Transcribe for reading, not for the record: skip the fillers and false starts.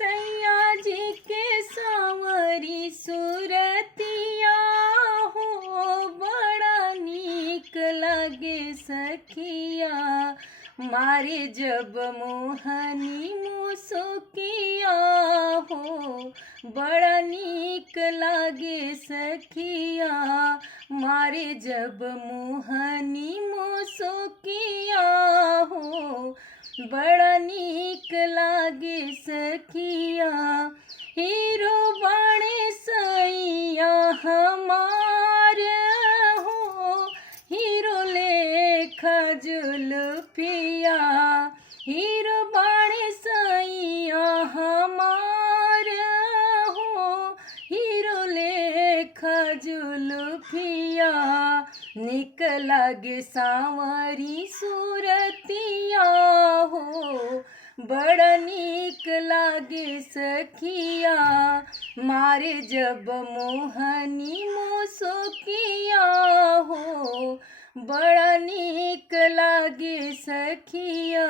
सैया जी के सांवरी सुरतिया हो बड़ा नीक लागे सखिया मारे जब मोहनी मुसुकिया हो बड़ा नीक लागे सखिया मारे जब मोहनी मुसुकिया हो बड़ा नीक लागे सखिया हीरो बाणे सैया हमार हो हीरो लेखा जुल्फिया हीरो बाणे सैया हमार हो हीरो लेखा जुल्फिया निक लागे सांवरी सूरतिया हो बड़ा नीक लागे सखिया मारे जब मोहनी मुसुकिया हो बड़ा नीक लागे सखिया।